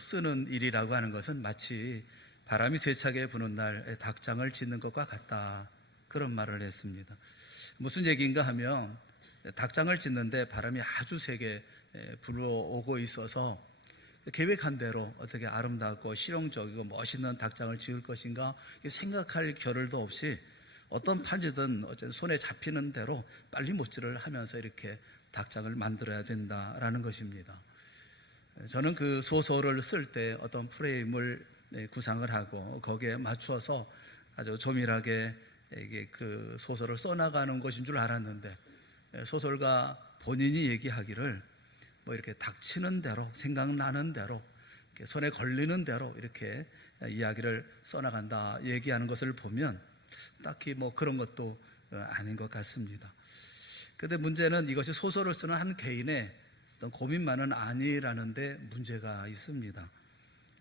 쓰는 일이라고 하는 것은 마치 바람이 세차게 부는 날 닭장을 짓는 것과 같다. 그런 말을 했습니다. 무슨 얘기인가 하면 닭장을 짓는데 바람이 아주 세게 불어오고 있어서 계획한 대로 어떻게 아름답고 실용적이고 멋있는 닭장을 지을 것인가 생각할 겨를도 없이 어떤 판지든 손에 잡히는 대로 빨리 못질을 하면서 이렇게 닭장을 만들어야 된다라는 것입니다. 저는 그 소설을 쓸 때 어떤 프레임을 구상을 하고 거기에 맞추어서 아주 조밀하게 그 소설을 써나가는 것인 줄 알았는데, 소설가 본인이 얘기하기를 뭐 이렇게 닥치는 대로, 생각나는 대로, 손에 걸리는 대로 이렇게 이야기를 써나간다 얘기하는 것을 보면 딱히 뭐 그런 것도 아닌 것 같습니다. 그런데 문제는 이것이 소설을 쓰는 한 개인의 어떤 고민만은 아니라는 데 문제가 있습니다.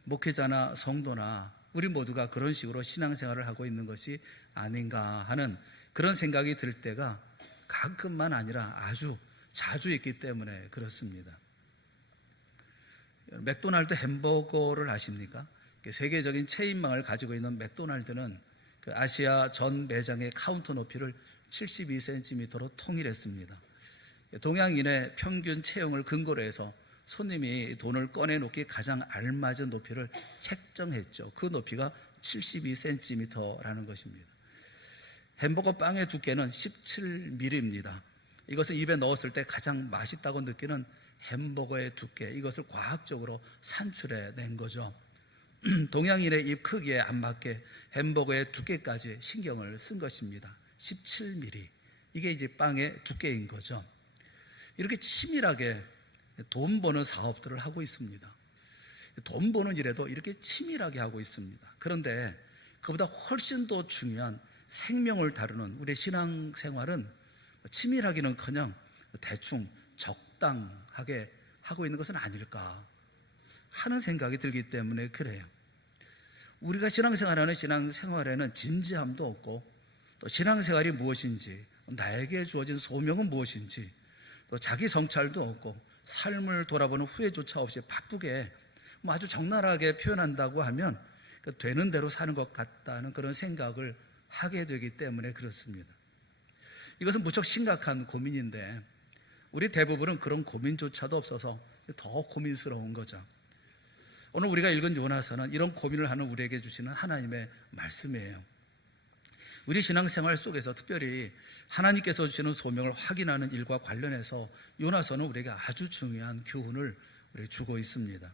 목회자나 성도나 우리 모두가 그런 식으로 신앙생활을 하고 있는 것이 아닌가 하는 그런 생각이 들 때가 가끔만 아니라 아주 자주 있기 때문에 그렇습니다. 맥도날드 햄버거를 아십니까? 세계적인 체인망을 가지고 있는 맥도날드는 그 아시아 전 매장의 카운터 높이를 72cm로 통일했습니다. 동양인의 평균 체형을 근거로 해서 손님이 돈을 꺼내놓기 가장 알맞은 높이를 책정했죠. 그 높이가 72cm라는 것입니다. 햄버거 빵의 두께는 17mm입니다. 이것은 입에 넣었을 때 가장 맛있다고 느끼는 햄버거의 두께, 이것을 과학적으로 산출해낸 거죠. 동양인의 입 크기에 안 맞게 햄버거의 두께까지 신경을 쓴 것입니다. 17mm, 이게 이제 빵의 두께인 거죠. 이렇게 치밀하게 돈 버는 사업들을 하고 있습니다. 돈 버는 일에도 이렇게 치밀하게 하고 있습니다. 그런데 그보다 훨씬 더 중요한 생명을 다루는 우리의 신앙생활은 치밀하기는커녕 대충 적당하게 하고 있는 것은 아닐까 하는 생각이 들기 때문에 그래요. 우리가 신앙생활하는 신앙생활에는 진지함도 없고, 또 신앙생활이 무엇인지, 나에게 주어진 소명은 무엇인지, 또 자기 성찰도 없고 삶을 돌아보는 후회조차 없이 바쁘게 아주 적나라하게 표현한다고 하면 되는 대로 사는 것 같다는 그런 생각을 하게 되기 때문에 그렇습니다. 이것은 무척 심각한 고민인데 우리 대부분은 그런 고민조차도 없어서 더 고민스러운 거죠. 오늘 우리가 읽은 요나서는 이런 고민을 하는 우리에게 주시는 하나님의 말씀이에요. 우리 신앙생활 속에서 특별히 하나님께서 주시는 소명을 확인하는 일과 관련해서 요나서는 우리에게 아주 중요한 교훈을 주고 있습니다.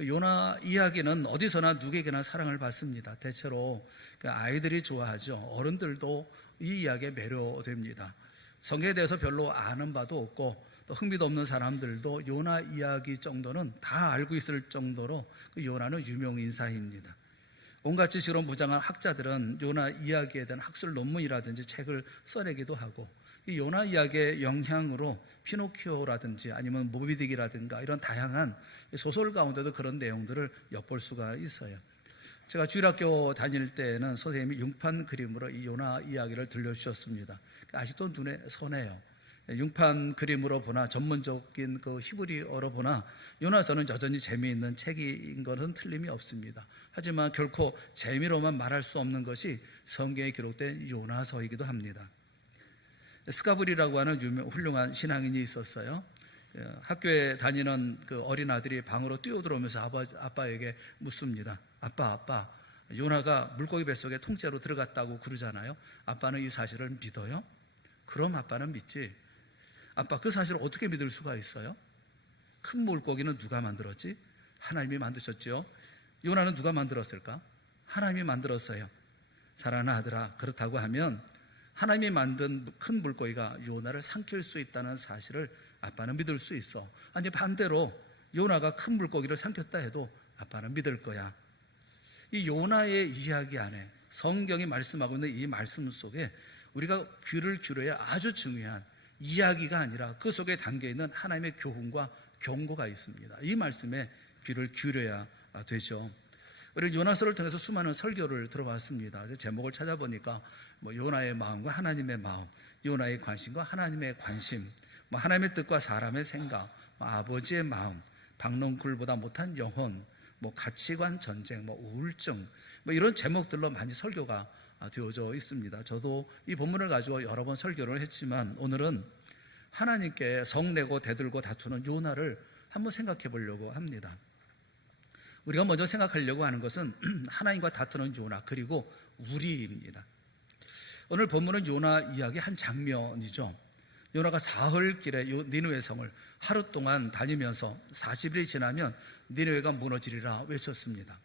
요나 이야기는 어디서나 누구에게나 사랑을 받습니다. 대체로 아이들이 좋아하죠. 어른들도 이 이야기에 매료됩니다. 성경에 대해서 별로 아는 바도 없고 또 흥미도 없는 사람들도 요나 이야기 정도는 다 알고 있을 정도로 요나는 유명인사입니다. 온갖 지식으로 무장한 학자들은 요나 이야기에 대한 학술 논문이라든지 책을 써내기도 하고, 이 요나 이야기의 영향으로 피노키오라든지 아니면 모비딕이라든가 이런 다양한 소설 가운데도 그런 내용들을 엿볼 수가 있어요. 제가 주일학교 다닐 때는 선생님이 융판 그림으로 이 요나 이야기를 들려주셨습니다. 아직도 눈에 선해요. 융판 그림으로 보나 전문적인 그 히브리어로 보나 요나서는 여전히 재미있는 책인 것은 틀림이 없습니다. 하지만 결코 재미로만 말할 수 없는 것이 성경에 기록된 요나서이기도 합니다. 스가브리라고 하는 훌륭한 신앙인이 있었어요. 학교에 다니는 그 어린 아들이 방으로 뛰어들어오면서 아빠에게 묻습니다. 아빠, 요나가 물고기 뱃속에 통째로 들어갔다고 그러잖아요. 아빠는 이 사실을 믿어요? 그럼 아빠는 믿지. 아빠, 그 사실을 어떻게 믿을 수가 있어요? 큰 물고기는 누가 만들었지? 하나님이 만드셨죠. 요나는 누가 만들었을까? 하나님이 만들었어요. 사랑하는 아들아, 그렇다고 하면 하나님이 만든 큰 물고기가 요나를 삼킬 수 있다는 사실을 아빠는 믿을 수 있어. 아니 반대로 요나가 큰 물고기를 삼켰다 해도 아빠는 믿을 거야. 이 요나의 이야기 안에 성경이 말씀하고 있는 이 말씀 속에 우리가 귀를 기울여야 아주 중요한 이야기가 아니라 그 속에 담겨있는 하나님의 교훈과 경고가 있습니다. 이 말씀에 귀를 기울여야 되죠. 우리 요나서를 통해서 수많은 설교를 들어봤습니다. 제목을 찾아보니까 요나의 마음과 하나님의 마음, 요나의 관심과 하나님의 관심, 하나님의 뜻과 사람의 생각, 아버지의 마음, 박농쿨보다 못한 영혼, 가치관 전쟁, 우울증, 이런 제목들로 많이 설교가 되어져 있습니다. 저도 이 본문을 가지고 여러 번 설교를 했지만 오늘은 하나님께 성내고 대들고 다투는 요나를 한번 생각해 보려고 합니다. 우리가 먼저 생각하려고 하는 것은 하나님과 다투는 요나, 그리고 우리입니다. 오늘 본문은 요나 이야기 한 장면이죠. 요나가 사흘길에 니느웨 성을 하루 동안 다니면서 40일이 지나면 니느웨가 무너지리라 외쳤습니다.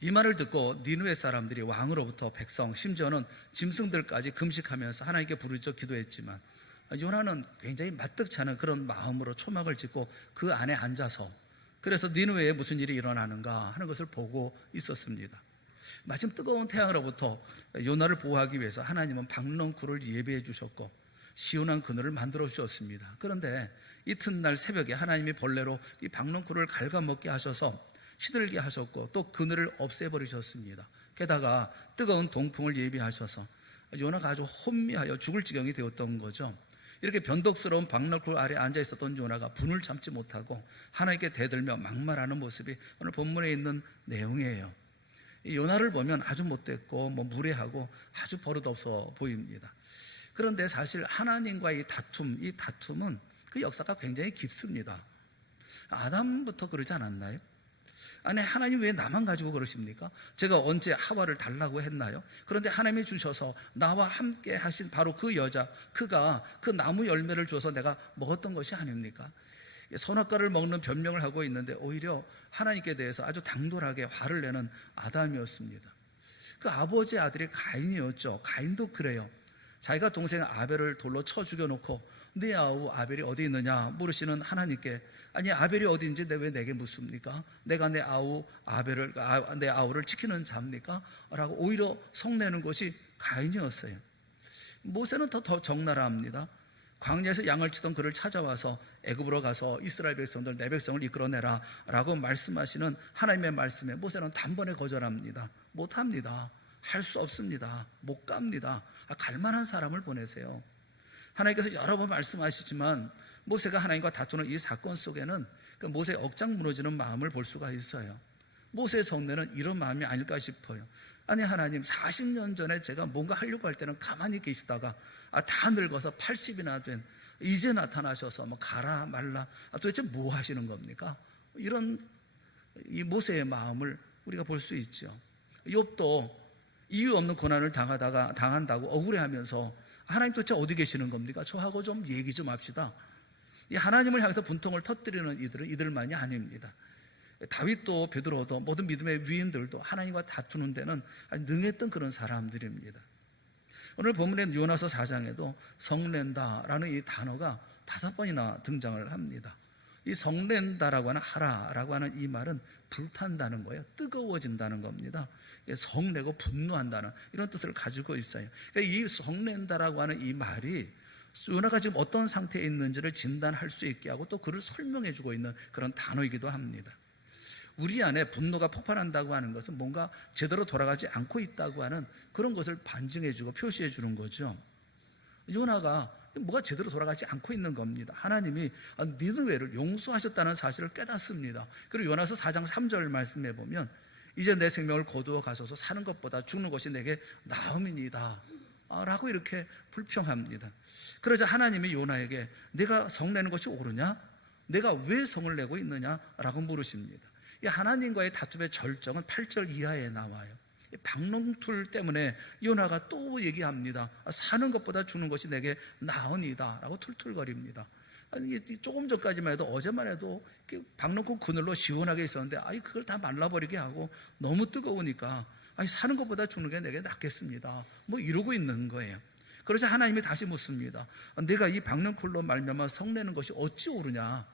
이 말을 듣고 니느웨 사람들이 왕으로부터 백성, 심지어는 짐승들까지 금식하면서 하나님께 부르짖어 기도했지만 요나는 굉장히 마뜩치 않은 그런 마음으로 초막을 짓고 그 안에 앉아서, 그래서 니느웨에 무슨 일이 일어나는가 하는 것을 보고 있었습니다. 마침 뜨거운 태양으로부터 요나를 보호하기 위해서 하나님은 박넝쿨을 예비해 주셨고 시원한 그늘을 만들어 주셨습니다. 그런데 이튿날 새벽에 하나님이 벌레로 이 박넝쿨을 갉아먹게 하셔서 시들게 하셨고 또 그늘을 없애버리셨습니다. 게다가 뜨거운 동풍을 예비하셔서 요나가 아주 혼미하여 죽을 지경이 되었던 거죠. 이렇게 변덕스러운 박넝쿨 아래 앉아 있었던 요나가 분을 참지 못하고 하나님께 대들며 막말하는 모습이 오늘 본문에 있는 내용이에요. 이 요나를 보면 아주 못됐고 무례하고 아주 버릇없어 보입니다. 그런데 사실 하나님과의 이 다툼은 그 역사가 굉장히 깊습니다. 아담부터 그러지 않았나요? 아니, 하나님 왜 나만 가지고 그러십니까? 제가 언제 하와를 달라고 했나요? 그런데 하나님이 주셔서 나와 함께 하신 바로 그 여자, 그가 그 나무 열매를 줘서 내가 먹었던 것이 아닙니까? 선악과를 먹는 변명을 하고 있는데 오히려 하나님께 대해서 아주 당돌하게 화를 내는 아담이었습니다. 그 아버지의 아들이 가인이었죠. 가인도 그래요. 자기가 동생 아벨을 돌로 쳐 죽여놓고 네 아우 아벨이 어디 있느냐 물으시는 하나님께, 아니 아벨이 어디인지 왜 내게 묻습니까? 내가 내 아우를 지키는 자입니까? 라고 오히려 성내는 것이 가인이었어요. 모세는 더 적나라합니다. 광야에서 양을 치던 그를 찾아와서 애굽으로 가서 이스라엘 백성들 내 백성을 이끌어내라 라고 말씀하시는 하나님의 말씀에 모세는 단번에 거절합니다. 못합니다. 할 수 없습니다. 못 갑니다. 갈 만한 사람을 보내세요. 하나님께서 여러 번 말씀하시지만 모세가 하나님과 다투는 이 사건 속에는 그 모세의 억장 무너지는 마음을 볼 수가 있어요. 모세의 성내는 이런 마음이 아닐까 싶어요. 아니 하나님, 40년 전에 제가 뭔가 하려고 할 때는 가만히 계시다가 다 늙어서 80이나 된 이제 나타나셔서 가라 말라, 도대체 뭐 하시는 겁니까? 이런 이 모세의 마음을 우리가 볼 수 있죠. 욥도 이유 없는 고난을 당한다고 억울해하면서 하나님 도대체 어디 계시는 겁니까? 저하고 좀 얘기 좀 합시다. 이 하나님을 향해서 분통을 터뜨리는 이들만이 아닙니다. 다윗도 베드로도 모든 믿음의 위인들도 하나님과 다투는 데는 능했던 그런 사람들입니다. 오늘 본문의 요나서 4장에도 성낸다라는 이 단어가 5번이나 등장을 합니다. 이 성낸다라고 하는 하라라고 하는 이 말은 불탄다는 거예요. 뜨거워진다는 겁니다. 성내고 분노한다는 이런 뜻을 가지고 있어요. 이 성낸다라고 하는 이 말이 요나가 지금 어떤 상태에 있는지를 진단할 수 있게 하고 또 그를 설명해 주고 있는 그런 단어이기도 합니다. 우리 안에 분노가 폭발한다고 하는 것은 뭔가 제대로 돌아가지 않고 있다고 하는 그런 것을 반증해 주고 표시해 주는 거죠. 요나가 뭐가 제대로 돌아가지 않고 있는 겁니다. 하나님이 니느웨를 용서하셨다는 사실을 깨닫습니다. 그리고 요나서 4장 3절 말씀해 보면 이제 내 생명을 거두어 가소서, 사는 것보다 죽는 것이 내게 나음이니이다 라고 이렇게 불평합니다. 그러자 하나님이 요나에게 내가 성내는 것이 옳으냐? 내가 왜 성을 내고 있느냐? 라고 물으십니다. 이 하나님과의 다툼의 절정은 8절 이하에 나와요. 박농쿨 때문에 요나가 또 얘기합니다. 사는 것보다 죽는 것이 내게 나으니다 라고 툴툴거립니다. 아니, 조금 전까지만 해도 어제만 해도 박농쿨 그늘로 시원하게 있었는데 그걸 다 말라버리게 하고 너무 뜨거우니까 사는 것보다 죽는 게 내게 낫겠습니다 이러고 있는 거예요. 그러자 하나님이 다시 묻습니다. 내가 이 박농쿨로 말미암아 성내는 것이 어찌 옳으냐?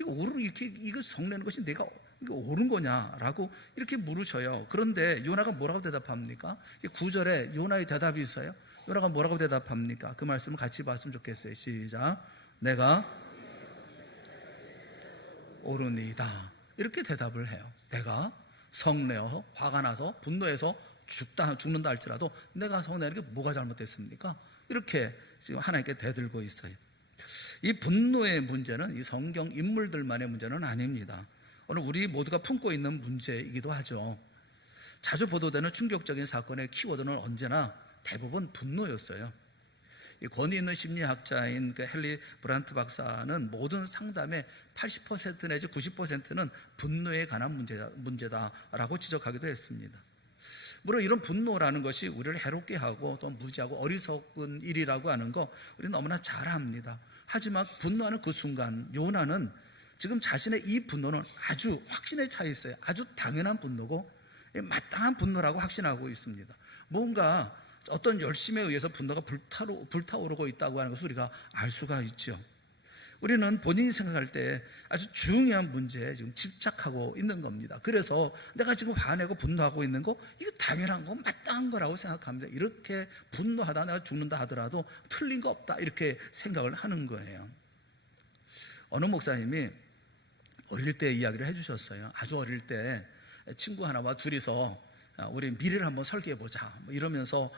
이거 성내는 것이 내가 이거 옳은 거냐라고 이렇게 물으셔요. 그런데 요나가 뭐라고 대답합니까? 9절에 요나의 대답이 있어요. 요나가 뭐라고 대답합니까? 그 말씀을 같이 봤으면 좋겠어요. 시작. 내가 옳으니이다. 이렇게 대답을 해요. 내가 성내어 화가 나서 분노해서 죽는다 할지라도 내가 성내는 게 뭐가 잘못됐습니까? 이렇게 지금 하나님께 대들고 있어요. 이 분노의 문제는 이 성경 인물들만의 문제는 아닙니다. 오늘 우리 모두가 품고 있는 문제이기도 하죠. 자주 보도되는 충격적인 사건의 키워드는 언제나 대부분 분노였어요. 이 권위 있는 심리학자인 그 헨리 브란트 박사는 모든 상담의 80% 내지 90%는 분노에 관한 문제다라고 지적하기도 했습니다. 물론 이런 분노라는 것이 우리를 해롭게 하고 또 무지하고 어리석은 일이라고 하는 거 우리는 너무나 잘 압니다. 하지만 분노하는 그 순간 요나는 지금 자신의 이 분노는 아주 확신에 차 있어요. 아주 당연한 분노고 마땅한 분노라고 확신하고 있습니다. 뭔가 어떤 열심에 의해서 분노가 불타오르고 있다고 하는 것을 우리가 알 수가 있죠. 우리는 본인이 생각할 때 아주 중요한 문제에 지금 집착하고 있는 겁니다. 그래서 내가 지금 화내고 분노하고 있는 거 이거 당연한 거 마땅한 거라고 생각합니다. 이렇게 분노하다 내가 죽는다 하더라도 틀린 거 없다 이렇게 생각을 하는 거예요. 어느 목사님이 어릴 때 이야기를 해주셨어요. 아주 어릴 때 친구 하나와 둘이서 우리 미래를 한번 설계해보자 이러면서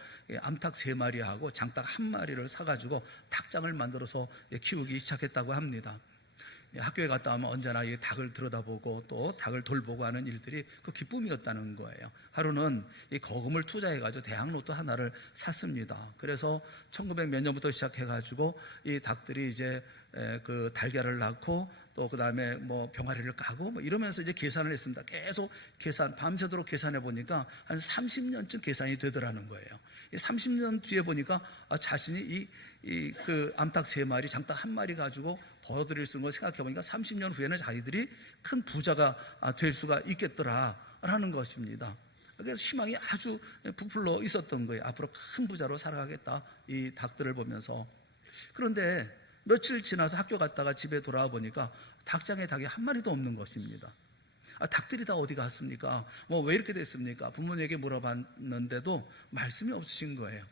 암탉 3마리하고 장닭 1마리를 사가지고 닭장을 만들어서 키우기 시작했다고 합니다. 학교에 갔다 오면 언제나 이 닭을 들여다보고 또 닭을 돌보고 하는 일들이 그 기쁨이었다는 거예요. 하루는 이 거금을 투자해가지고 대학 로또 하나를 샀습니다. 그래서 1900 몇 년부터 시작해가지고 이 닭들이 이제 그 달걀을 낳고 또 그 다음에 뭐 병아리를 까고 뭐 이러면서 이제 계산을 했습니다. 계속 밤새도록 계산해 보니까 한 30년쯤 계산이 되더라는 거예요. 30년 뒤에 보니까 자신이 그 암탉 3마리, 장닭 1마리 가지고 벌어들일 수 있는 걸 생각해 보니까 30년 후에는 자기들이 큰 부자가 될 수가 있겠더라라는 것입니다. 그래서 희망이 아주 부풀러 있었던 거예요. 앞으로 큰 부자로 살아가겠다, 이 닭들을 보면서. 그런데 며칠 지나서 학교 갔다가 집에 돌아와 보니까 닭장에 닭이 1마리도 없는 것입니다. 닭들이 다 어디 갔습니까? 왜 이렇게 됐습니까? 부모님에게 물어봤는데도 말씀이 없으신 거예요.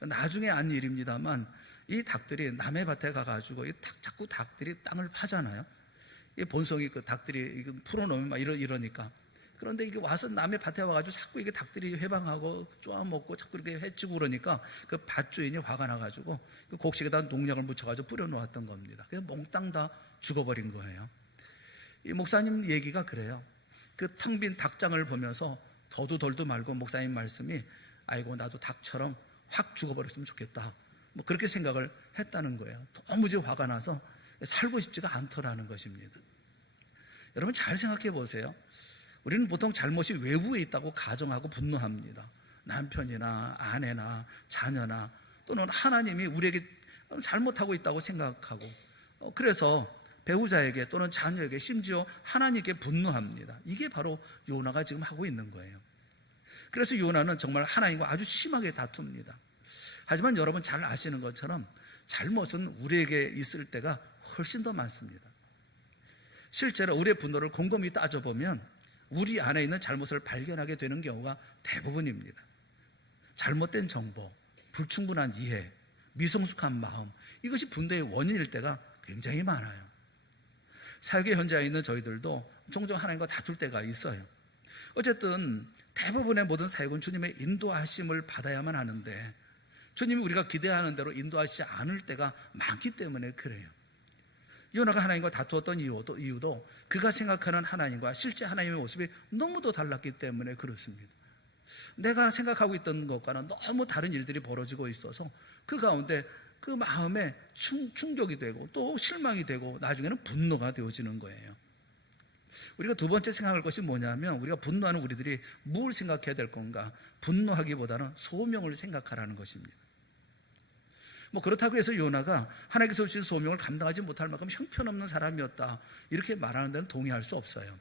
나중에 안 일입니다만 이 닭들이 남의 밭에 가가지고 자꾸 닭들이 땅을 파잖아요. 이 본성이 그 닭들이 풀어놓으면 막 이러니까. 그런데 이게 와서 남의 밭에 와가지고 자꾸 이게 닭들이 회방하고 쪼아먹고 자꾸 이렇게 해치고 그러니까 그 밭주인이 화가 나가지고 그 곡식에다 농약을 묻혀가지고 뿌려놓았던 겁니다. 그래서 몽땅 다 죽어버린 거예요. 이 목사님 얘기가 그래요. 그 텅 빈 닭장을 보면서 더도 덜도 말고 목사님 말씀이 아이고 나도 닭처럼 확 죽어버렸으면 좋겠다. 그렇게 생각을 했다는 거예요. 도무지 화가 나서 살고 싶지가 않더라는 것입니다. 여러분 잘 생각해 보세요. 우리는 보통 잘못이 외부에 있다고 가정하고 분노합니다. 남편이나 아내나 자녀나 또는 하나님이 우리에게 잘못하고 있다고 생각하고 그래서 배우자에게 또는 자녀에게 심지어 하나님께 분노합니다. 이게 바로 요나가 지금 하고 있는 거예요. 그래서 요나는 정말 하나님과 아주 심하게 다툽니다. 하지만 여러분 잘 아시는 것처럼 잘못은 우리에게 있을 때가 훨씬 더 많습니다. 실제로 우리의 분노를 곰곰이 따져보면 우리 안에 있는 잘못을 발견하게 되는 경우가 대부분입니다. 잘못된 정보, 불충분한 이해, 미성숙한 마음, 이것이 분노의 원인일 때가 굉장히 많아요. 사역의 현장에 있는 저희들도 종종 하나님과 다툴 때가 있어요. 어쨌든 대부분의 모든 사역은 주님의 인도하심을 받아야만 하는데 주님이 우리가 기대하는 대로 인도하시지 않을 때가 많기 때문에 그래요. 요나가 하나님과 다투었던 이유도 그가 생각하는 하나님과 실제 하나님의 모습이 너무도 달랐기 때문에 그렇습니다. 내가 생각하고 있던 것과는 너무 다른 일들이 벌어지고 있어서 그 가운데 그 마음에 충격이 되고 또 실망이 되고 나중에는 분노가 되어지는 거예요. 우리가 두 번째 생각할 것이 뭐냐면 우리가 분노하는 우리들이 뭘 생각해야 될 건가? 분노하기보다는 소명을 생각하라는 것입니다. 그렇다고 해서 요나가 하나님께서 주신 소명을 감당하지 못할 만큼 형편없는 사람이었다 이렇게 말하는 데는 동의할 수 없어요.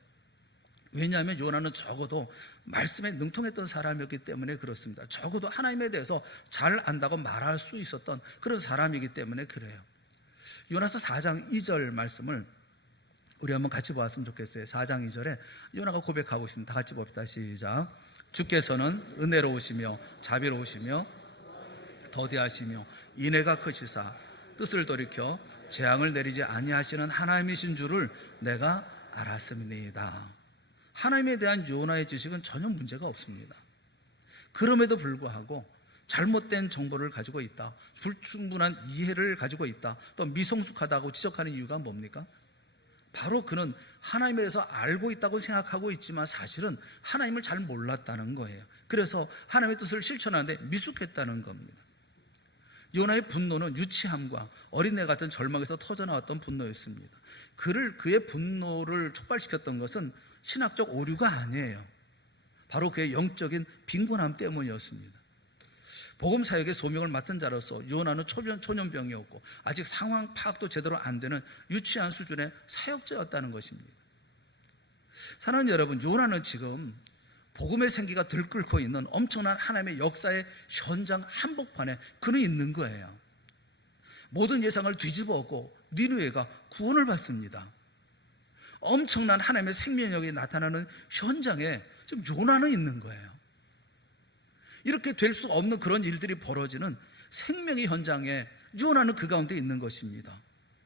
왜냐하면 요나는 적어도 말씀에 능통했던 사람이었기 때문에 그렇습니다. 적어도 하나님에 대해서 잘 안다고 말할 수 있었던 그런 사람이기 때문에 그래요. 요나서 4장 2절 말씀을 우리 한번 같이 보았으면 좋겠어요. 4장 2절에 요나가 고백하고 있습니다. 다 같이 봅시다. 시작. 주께서는 은혜로우시며 자비로우시며 더디하시며 인애가 크시사 뜻을 돌이켜 재앙을 내리지 아니하시는 하나님이신 줄을 내가 알았습니다. 하나님에 대한 요나의 지식은 전혀 문제가 없습니다. 그럼에도 불구하고 잘못된 정보를 가지고 있다, 불충분한 이해를 가지고 있다, 또 미성숙하다고 지적하는 이유가 뭡니까? 바로 그는 하나님에 대해서 알고 있다고 생각하고 있지만 사실은 하나님을 잘 몰랐다는 거예요. 그래서 하나님의 뜻을 실천하는데 미숙했다는 겁니다. 요나의 분노는 유치함과 어린애 같은 절망에서 터져나왔던 분노였습니다. 그의 분노를 촉발시켰던 것은 신학적 오류가 아니에요. 바로 그의 영적인 빈곤함 때문이었습니다. 복음 사역의 소명을 맡은 자로서 요나는 초년병이었고 아직 상황 파악도 제대로 안 되는 유치한 수준의 사역자였다는 것입니다. 사랑하는 여러분, 요나는 지금 복음의 생기가 들끓고 있는 엄청난 하나님의 역사의 현장 한복판에 그는 있는 거예요. 모든 예상을 뒤집어 엎고 니느웨가 구원을 받습니다. 엄청난 하나님의 생명력이 나타나는 현장에 지금 요나는 있는 거예요. 이렇게 될 수 없는 그런 일들이 벌어지는 생명의 현장에 요나는 그 가운데 있는 것입니다.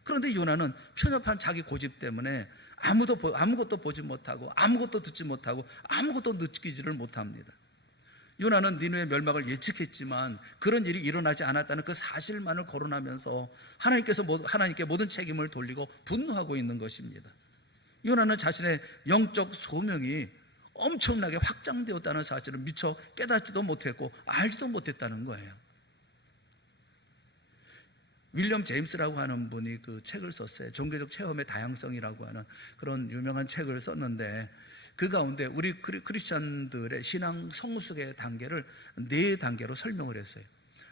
그런데 요나는 편협한 자기 고집 때문에 아무것도 보지 못하고 아무것도 듣지 못하고 아무것도 느끼지를 못합니다. 요나는 니느웨 멸망을 예측했지만 그런 일이 일어나지 않았다는 그 사실만을 거론하면서 하나님께 모든 책임을 돌리고 분노하고 있는 것입니다. 요나는 자신의 영적 소명이 엄청나게 확장되었다는 사실을 미처 깨닫지도 못했고 알지도 못했다는 거예요. 윌리엄 제임스라고 하는 분이 그 책을 썼어요. 종교적 체험의 다양성이라고 하는 그런 유명한 책을 썼는데 그 가운데 우리 크리스천들의 신앙 성숙의 단계를 4단계로 설명을 했어요.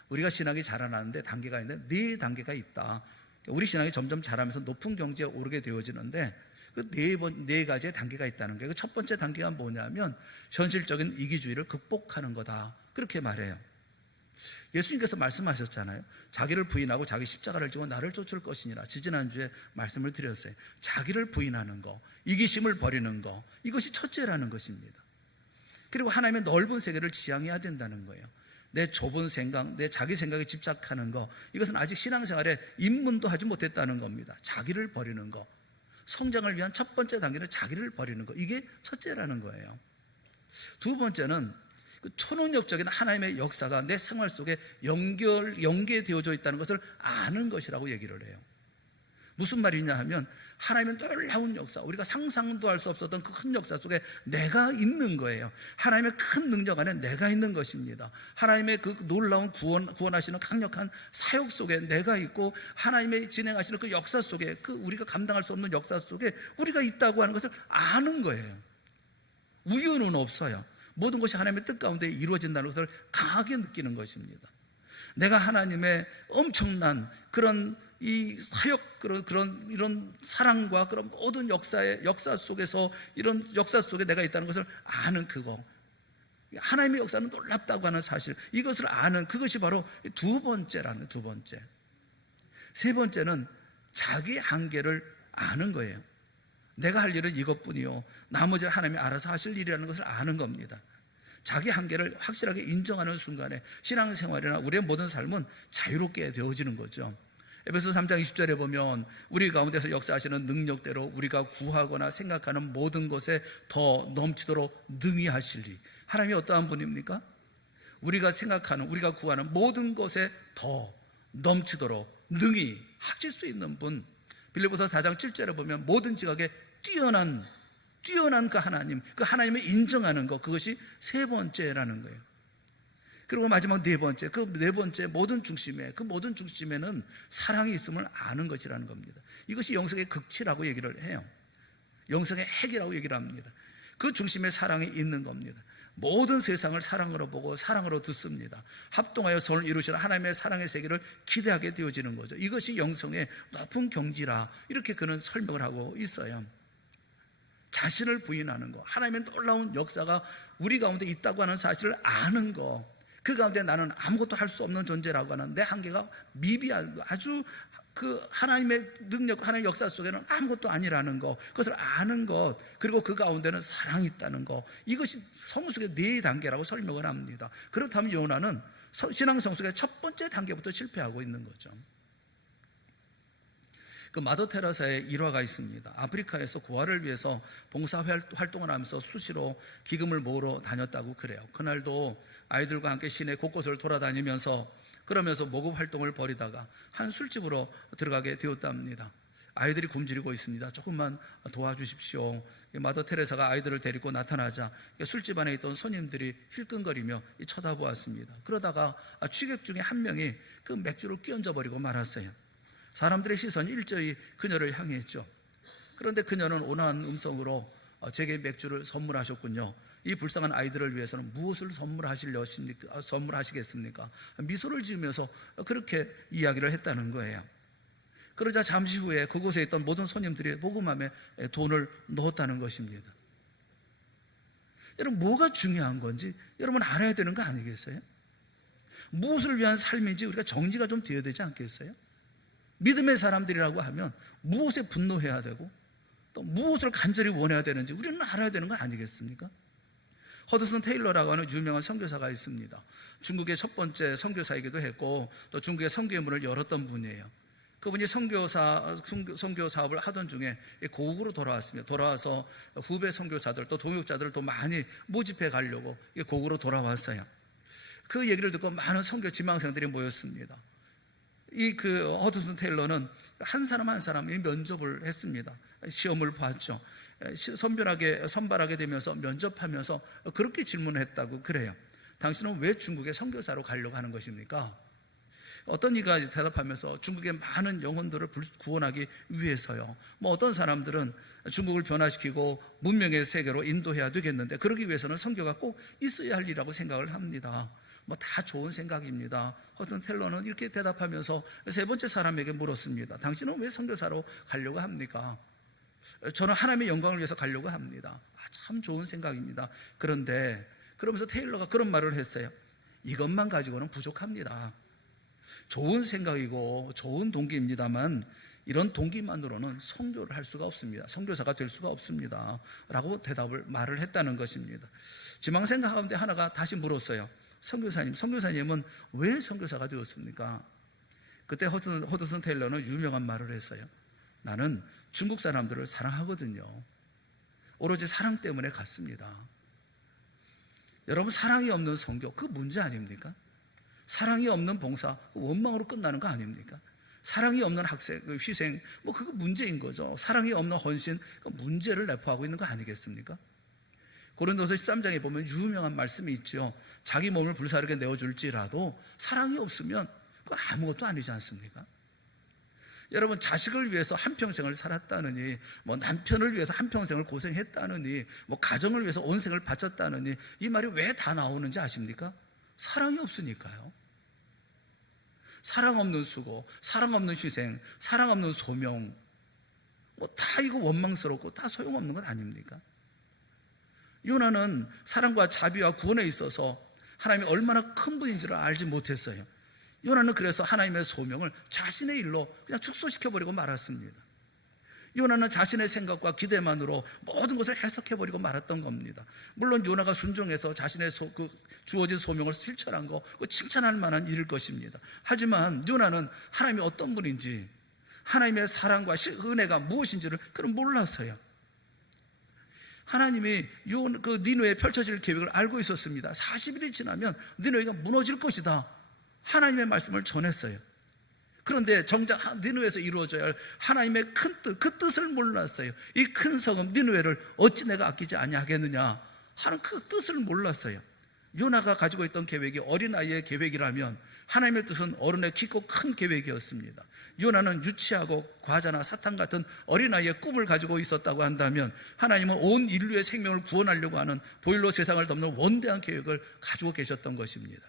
우리가 신앙이 자라나는데 단계가 있는데 4단계가 있다. 우리 신앙이 점점 자라면서 높은 경지에 오르게 되어지는데 그 4가지의 단계가 있다는 거예요. 그 첫 번째 단계가 뭐냐면 현실적인 이기주의를 극복하는 거다. 그렇게 말해요. 예수님께서 말씀하셨잖아요. 자기를 부인하고 자기 십자가를 지고 나를 쫓을 것이니라. 지지난주에 말씀을 드렸어요. 자기를 부인하는 거, 이기심을 버리는 거, 이것이 첫째라는 것입니다. 그리고 하나님의 넓은 세계를 지향해야 된다는 거예요. 내 좁은 생각, 내 자기 생각에 집착하는 거, 이것은 아직 신앙생활에 입문도 하지 못했다는 겁니다. 자기를 버리는 거, 성장을 위한 첫 번째 단계는 자기를 버리는 거, 이게 첫째라는 거예요. 두 번째는 그 초능력적인 하나님의 역사가 내 생활 속에 연계되어져 있다는 것을 아는 것이라고 얘기를 해요. 무슨 말이냐 하면 하나님의 놀라운 역사, 우리가 상상도 할 수 없었던 그 큰 역사 속에 내가 있는 거예요. 하나님의 큰 능력 안에 내가 있는 것입니다. 하나님의 그 놀라운 구원하시는 강력한 사역 속에 내가 있고 하나님의 진행하시는 그 역사 속에 그 우리가 감당할 수 없는 역사 속에 우리가 있다고 하는 것을 아는 거예요. 우연은 없어요. 모든 것이 하나님의 뜻 가운데 이루어진다는 것을 강하게 느끼는 것입니다. 내가 하나님의 엄청난 그런 이 사역, 이런 사랑과 그런 모든 역사 속에서 이런 역사 속에 내가 있다는 것을 아는 그거. 하나님의 역사는 놀랍다고 하는 사실, 이것을 아는 그것이 바로 두 번째라는 두 번째. 세 번째는 자기 한계를 아는 거예요. 내가 할 일은 이것뿐이요. 나머지는 하나님이 알아서 하실 일이라는 것을 아는 겁니다. 자기 한계를 확실하게 인정하는 순간에 신앙생활이나 우리의 모든 삶은 자유롭게 되어지는 거죠. 에베소 3장 20절에 보면 우리 가운데서 역사하시는 능력대로 우리가 구하거나 생각하는 모든 것에 더 넘치도록 능히 하시리. 하나님이 어떠한 분입니까? 우리가 생각하는, 우리가 구하는 모든 것에 더 넘치도록 능히 하실 수 있는 분. 빌립보서 4장 7절에 보면 모든 지각에 뛰어난 그 하나님, 그 하나님을 인정하는 것, 그것이 세 번째라는 거예요. 그리고 마지막 네 번째, 그 네 번째 모든 중심에는 사랑이 있음을 아는 것이라는 겁니다. 이것이 영성의 극치라고 얘기를 해요. 영성의 핵이라고 얘기를 합니다. 그 중심에 사랑이 있는 겁니다. 모든 세상을 사랑으로 보고 사랑으로 듣습니다. 합동하여 선을 이루시는 하나님의 사랑의 세계를 기대하게 되어지는 거죠. 이것이 영성의 높은 경지라, 이렇게 그는 설명을 하고 있어요. 자신을 부인하는 거, 하나님의 놀라운 역사가 우리 가운데 있다고 하는 사실을 아는 거, 그 가운데 나는 아무것도 할 수 없는 존재라고 하는 내 한계가 미비한, 아주 그 하나님의 능력, 하나님의 역사 속에는 아무것도 아니라는 거, 그것을 아는 것, 그리고 그 가운데는 사랑이 있다는 거, 이것이 성숙의 4단계라고 설명을 합니다. 그렇다면 요나는 신앙 성숙의 첫 번째 단계부터 실패하고 있는 거죠. 그 마더 테레사의 일화가 있습니다. 아프리카에서 고아를 위해서 봉사 활동을 하면서 수시로 기금을 모으러 다녔다고 그래요. 그날도 아이들과 함께 시내 곳곳을 돌아다니면서 그러면서 모금 활동을 벌이다가 한 술집으로 들어가게 되었답니다. 아이들이 굶주리고 있습니다. 조금만 도와주십시오. 마더 테레사가 아이들을 데리고 나타나자 술집 안에 있던 손님들이 힐끔거리며 쳐다보았습니다. 그러다가 취객 중에 한 명이 그 맥주를 끼얹어 버리고 말았어요. 사람들의 시선이 일제히 그녀를 향했죠. 그런데 그녀는 온화한 음성으로 제게 맥주를 선물하셨군요. 이 불쌍한 아이들을 위해서는 무엇을 선물하시겠습니까? 미소를 지으면서 그렇게 이야기를 했다는 거예요. 그러자 잠시 후에 그곳에 있던 모든 손님들이 모금함에 돈을 넣었다는 것입니다. 여러분, 뭐가 중요한 건지 여러분 알아야 되는 거 아니겠어요? 무엇을 위한 삶인지 우리가 정리가 좀 되어야 되지 않겠어요? 믿음의 사람들이라고 하면 무엇에 분노해야 되고 또 무엇을 간절히 원해야 되는지 우리는 알아야 되는 거 아니겠습니까? 허드슨 테일러라고 하는 유명한 선교사가 있습니다. 중국의 첫 번째 선교사이기도 했고 또 중국의 선교의 문을 열었던 분이에요. 그분이 선교 사업을 하던 중에 고국으로 돌아왔습니다. 돌아와서 후배 선교사들 또 동역자들을 또 많이 모집해 가려고 고국으로 돌아왔어요. 그 얘기를 듣고 많은 선교 지망생들이 모였습니다. 허드슨 테일러는 한 사람 한 사람이 면접을 했습니다. 시험을 봤죠. 선발하게 되면서 면접하면서 그렇게 질문을 했다고 그래요. 당신은 왜 중국에 선교사로 가려고 하는 것입니까? 어떤 이가 대답하면서 중국의 많은 영혼들을 구원하기 위해서요. 어떤 사람들은 중국을 변화시키고 문명의 세계로 인도해야 되겠는데 그러기 위해서는 선교가 꼭 있어야 할 일이라고 생각을 합니다. 다 좋은 생각입니다. 허드슨 테일러는 이렇게 대답하면서 세 번째 사람에게 물었습니다. 당신은 왜 선교사로 가려고 합니까? 저는 하나님의 영광을 위해서 가려고 합니다. 참 좋은 생각입니다. 그런데 그러면서 테일러가 그런 말을 했어요. 이것만 가지고는 부족합니다. 좋은 생각이고 좋은 동기입니다만 이런 동기만으로는 선교를 할 수가 없습니다. 선교사가 될 수가 없습니다. 라고 말을 했다는 것입니다. 지망생 가운데 하나가 다시 물었어요. 선교사님은 왜 선교사가 되었습니까? 그때 허드슨 테일러는 유명한 말을 했어요. 나는 중국 사람들을 사랑하거든요. 오로지 사랑 때문에 갔습니다. 여러분, 사랑이 없는 선교, 그 문제 아닙니까? 사랑이 없는 봉사, 원망으로 끝나는 거 아닙니까? 사랑이 없는 학생, 희생, 그거 문제인 거죠. 사랑이 없는 헌신, 그 문제를 내포하고 있는 거 아니겠습니까? 고린도서 13장에 보면 유명한 말씀이 있죠. 자기 몸을 불사르게 내어줄지라도 사랑이 없으면 그건 아무것도 아니지 않습니까? 여러분, 자식을 위해서 한평생을 살았다느니 남편을 위해서 한평생을 고생했다느니 가정을 위해서 온 생을 바쳤다느니 이 말이 왜 다 나오는지 아십니까? 사랑이 없으니까요. 사랑 없는 수고, 사랑 없는 희생, 사랑 없는 소명, 다 이거 원망스럽고 다 소용없는 것 아닙니까? 요나는 사랑과 자비와 구원에 있어서 하나님이 얼마나 큰 분인지를 알지 못했어요. 요나는 그래서 하나님의 소명을 자신의 일로 그냥 축소시켜버리고 말았습니다. 요나는 자신의 생각과 기대만으로 모든 것을 해석해버리고 말았던 겁니다. 물론 요나가 순종해서 자신의 주어진 소명을 실천한 거 칭찬할 만한 일일 것입니다. 하지만 요나는 하나님이 어떤 분인지, 하나님의 사랑과 은혜가 무엇인지를 그럼 몰랐어요. 하나님이 니느웨에 펼쳐질 계획을 알고 있었습니다. 40일이 지나면 니느웨가 무너질 것이다. 하나님의 말씀을 전했어요. 그런데 정작 니느웨에서 이루어져야 할 하나님의 큰 뜻, 그 뜻을 몰랐어요. 이 큰 성읍 니느웨를 어찌 내가 아끼지 아니하겠느냐 하는 그 뜻을 몰랐어요. 요나가 가지고 있던 계획이 어린아이의 계획이라면 하나님의 뜻은 어른의 깊고 큰 계획이었습니다. 요나는 유치하고 과자나 사탕 같은 어린아이의 꿈을 가지고 있었다고 한다면 하나님은 온 인류의 생명을 구원하려고 하는 보일러 세상을 덮는 원대한 계획을 가지고 계셨던 것입니다.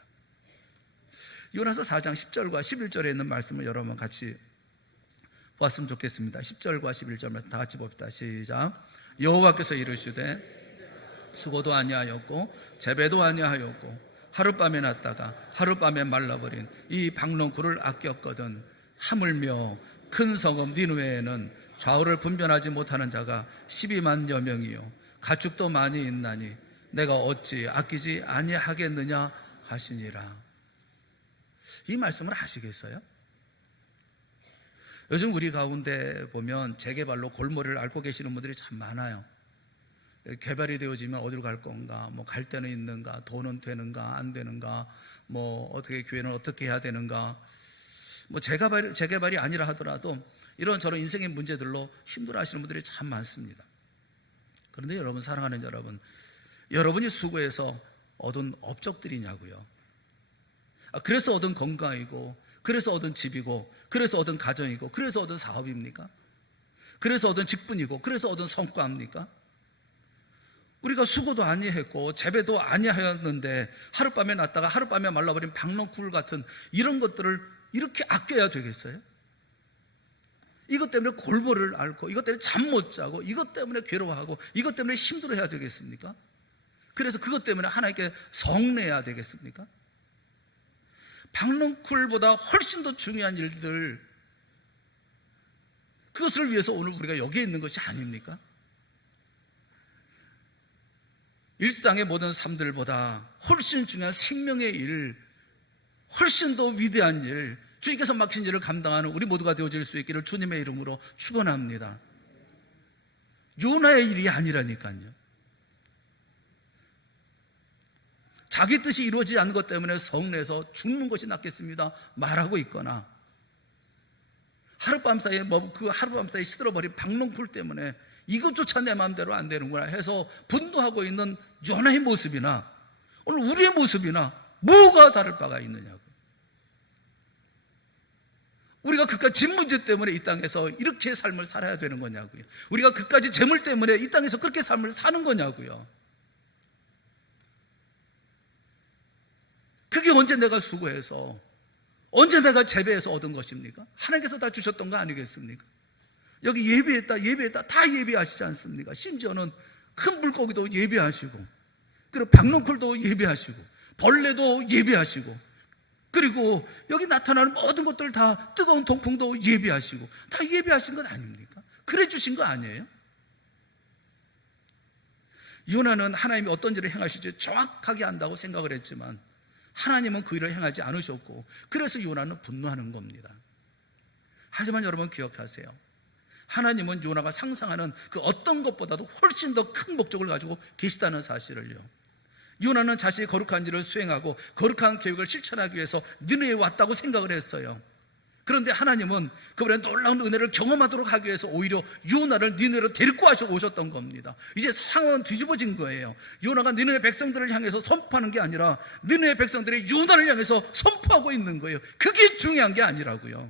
요나서 4장 10절과 11절에 있는 말씀을 여러분 같이 보았으면 좋겠습니다. 10절과 11절 말씀 다 같이 봅시다. 시작. 여호와께서 이르시되 수고도 아니하였고 재배도 아니하였고 하룻밤에 났다가 하룻밤에 말라버린 이 박농쿨을 아꼈거든 하물며 큰 성읍 니느웨에는 좌우를 분별하지 못하는 자가 12만여 명이요 가축도 많이 있나니 내가 어찌 아끼지 아니하겠느냐 하시니라. 이 말씀을 아시겠어요? 요즘 우리 가운데 보면 재개발로 골머리를 앓고 계시는 분들이 참 많아요. 개발이 되어지면 어디로 갈 건가, 뭐 갈 데는 있는가, 돈은 되는가 안 되는가, 뭐 어떻게 교회는 어떻게 해야 되는가, 뭐 재개발이 아니라 하더라도 이런저런 인생의 문제들로 힘들어하시는 분들이 참 많습니다. 그런데 여러분, 사랑하는 여러분, 여러분이 수고해서 얻은 업적들이냐고요. 그래서 얻은 건강이고, 그래서 얻은 집이고, 그래서 얻은 가정이고, 그래서 얻은 사업입니까? 그래서 얻은 직분이고, 그래서 얻은 성과입니까? 우리가 수고도 아니했고 재배도 아니하였는데 하룻밤에 났다가 하룻밤에 말라버린 박농쿨 같은 이런 것들을 이렇게 아껴야 되겠어요? 이것 때문에 골머리를 앓고, 이것 때문에 잠 못 자고, 이것 때문에 괴로워하고, 이것 때문에 힘들어해야 되겠습니까? 그래서 그것 때문에 하나님께 성내야 되겠습니까? 박농쿨보다 훨씬 더 중요한 일들, 그것을 위해서 오늘 우리가 여기에 있는 것이 아닙니까? 일상의 모든 삶들보다 훨씬 중요한 생명의 일, 훨씬 더 위대한 일, 주님께서 맡긴 일을 감당하는 우리 모두가 되어질 수 있기를 주님의 이름으로 축원합니다. 요나의 일이 아니라니까요. 자기 뜻이 이루어지지 않는 것 때문에 성내에서 죽는 것이 낫겠습니다 말하고 있거나, 하룻밤 사이에 시들어버린 박농풀 때문에 이것조차 내 마음대로 안 되는구나 해서 분노하고 있는 요나의 모습이나 오늘 우리의 모습이나 뭐가 다를 바가 있느냐고. 우리가 그깟 집 문제 때문에 이 땅에서 이렇게 삶을 살아야 되는 거냐고요. 우리가 그까지 재물 때문에 이 땅에서 그렇게 삶을 사는 거냐고요. 그게 언제 내가 수고해서, 언제 내가 재배해서 얻은 것입니까? 하나님께서 다 주셨던 거 아니겠습니까? 여기 예배했다 다 예배하시지 않습니까? 심지어는 큰 물고기도 예배하시고, 그리고 박농쿨도 예배하시고, 벌레도 예배하시고, 그리고 여기 나타나는 모든 것들 다, 뜨거운 동풍도 예배하시고, 다 예배하신 것 아닙니까? 그래 주신 거 아니에요? 요나는 하나님이 어떤 일을 행하실지 정확하게 안다고 생각을 했지만 하나님은 그 일을 행하지 않으셨고, 그래서 요나는 분노하는 겁니다. 하지만 여러분 기억하세요. 하나님은 요나가 상상하는 그 어떤 것보다도 훨씬 더 큰 목적을 가지고 계시다는 사실을요. 요나는 자신이 거룩한 일을 수행하고 거룩한 계획을 실천하기 위해서 니느웨에 왔다고 생각을 했어요. 그런데 하나님은 그분의 놀라운 은혜를 경험하도록 하기 위해서 오히려 요나를 니느웨로 데리고 오셨던 겁니다. 이제 상황은 뒤집어진 거예요. 요나가 니느웨 백성들을 향해서 선포하는 게 아니라 니느웨 백성들이 요나를 향해서 선포하고 있는 거예요. 그게 중요한 게 아니라고요.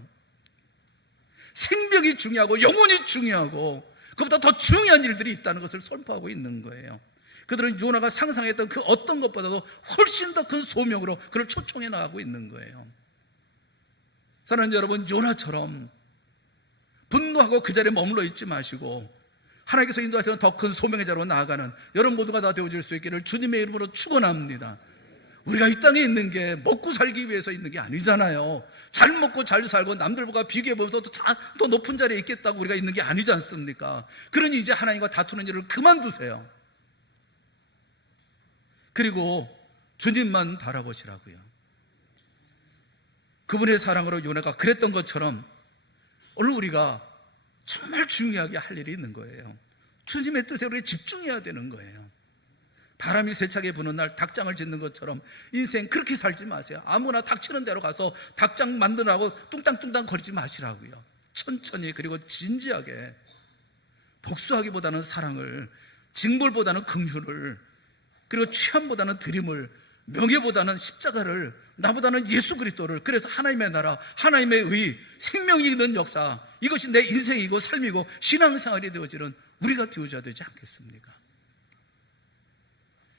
생명이 중요하고 영혼이 중요하고 그보다 더 중요한 일들이 있다는 것을 선포하고 있는 거예요. 그들은 요나가 상상했던 그 어떤 것보다도 훨씬 더 큰 소명으로 그를 초청해 나가고 있는 거예요. 사랑하는 여러분, 요나처럼 분노하고 그 자리에 머물러 있지 마시고 하나님께서 인도하시는 더 큰 소명의 자리로 나아가는 여러분 모두가 다 되어질 수 있기를 주님의 이름으로 축원합니다. 우리가 이 땅에 있는 게 먹고 살기 위해서 있는 게 아니잖아요. 잘 먹고 잘 살고 남들보다 비교해보면서 더 높은 자리에 있겠다고 우리가 있는 게 아니지 않습니까? 그러니 이제 하나님과 다투는 일을 그만두세요. 그리고 주님만 바라보시라고요. 그분의 사랑으로 요나가 그랬던 것처럼 오늘 우리가 정말 중요하게 할 일이 있는 거예요. 주님의 뜻에 우리가 집중해야 되는 거예요. 바람이 세차게 부는 날 닭장을 짓는 것처럼 인생 그렇게 살지 마세요. 아무나 닥치는 대로 가서 닭장 만드라고 뚱땅뚱땅 거리지 마시라고요. 천천히, 그리고 진지하게, 복수하기보다는 사랑을, 징벌보다는 긍휼을, 그리고 취함보다는 드림을, 명예보다는 십자가를, 나보다는 예수 그리스도를, 그래서 하나님의 나라, 하나님의 의, 생명이 있는 역사, 이것이 내 인생이고 삶이고 신앙생활이 되어지는 우리가 되어져야 되지 않겠습니까?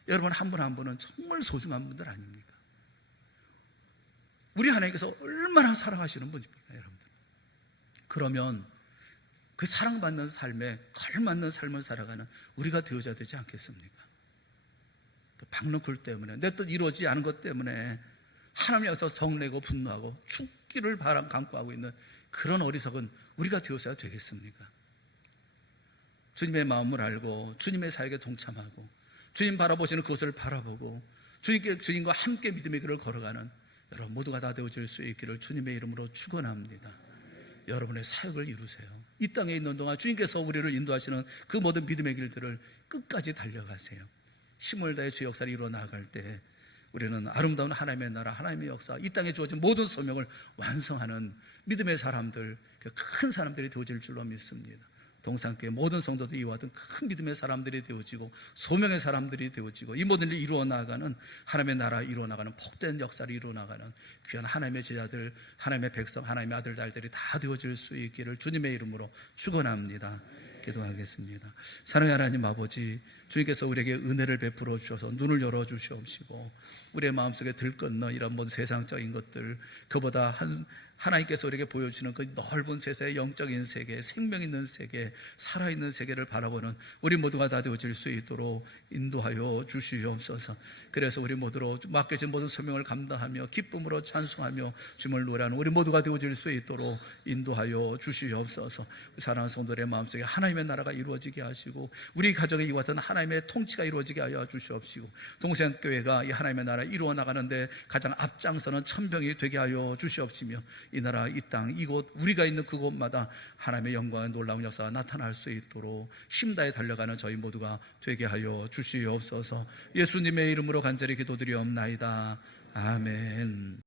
여러분 한 분 한 분은 정말 소중한 분들 아닙니까? 우리 하나님께서 얼마나 사랑하시는 분입니까, 여러분들? 그러면 그 사랑받는 삶에 걸맞는 삶을 살아가는 우리가 되어져야 되지 않겠습니까? 그 박농쿨 때문에, 내 뜻 이루어지지 않은 것 때문에 하나님께서 성내고 분노하고 죽기를 간구하고 있는 그런 어리석은 우리가 되어서야 되겠습니까? 주님의 마음을 알고 주님의 사역에 동참하고 주님 바라보시는 그것을 바라보고 주님과 함께 믿음의 길을 걸어가는 여러분 모두가 다 되어질 수 있기를 주님의 이름으로 축원합니다. 여러분의 사역을 이루세요. 이 땅에 있는 동안 주님께서 우리를 인도하시는 그 모든 믿음의 길들을 끝까지 달려가세요. 힘을 다해 주 역사를 이루어 나갈 때 우리는 아름다운 하나님의 나라, 하나님의 역사, 이 땅에 주어진 모든 소명을 완성하는 믿음의 사람들, 큰 사람들이 되어질 줄로 믿습니다. 동산교회 모든 성도들이 이와 같은 큰 믿음의 사람들이 되어지고 소명의 사람들이 되어지고 이 모든 일을 이루어 나가는 하나님의 나라 이루어 나가는 복된 역사를 이루어 나가는 귀한 하나님의 제자들, 하나님의 백성, 하나님의 아들, 딸들이 다 되어질 수 있기를 주님의 이름으로 축원합니다. 기도하겠습니다. 사랑하는 하나님 아버지, 주님께서 우리에게 은혜를 베풀어 주셔서 눈을 열어 주시옵시고 우리의 마음속에 들끓는 이런 모든 세상적인 것들, 그보다 하나님께서 우리에게 보여주시는 그 넓은 세상의 영적인 세계, 생명 있는 세계, 살아있는 세계를 바라보는 우리 모두가 다 되어질 수 있도록 인도하여 주시옵소서. 그래서 우리 모두로 맡겨진 모든 소명을 감당하며 기쁨으로 찬송하며 주님을 노래하는 우리 모두가 되어질 수 있도록 인도하여 주시옵소서. 사랑하는 성도들의 마음속에 하나님의 나라가 이루어지게 하시고 우리 가정의 이와 같은 하나님의 통치가 이루어지게 하여 주시옵시고 동산교회가 이 하나님의 나라 이루어 나가는데 가장 앞장서는 천병이 되게 하여 주시옵시며 이 나라, 이 땅, 이곳, 우리가 있는 그곳마다 하나님의 영광의 놀라운 역사가 나타날 수 있도록 힘다해 달려가는 저희 모두가 되게 하여 주시옵소서. 예수님의 이름으로 간절히 기도드리옵나이다. 아멘.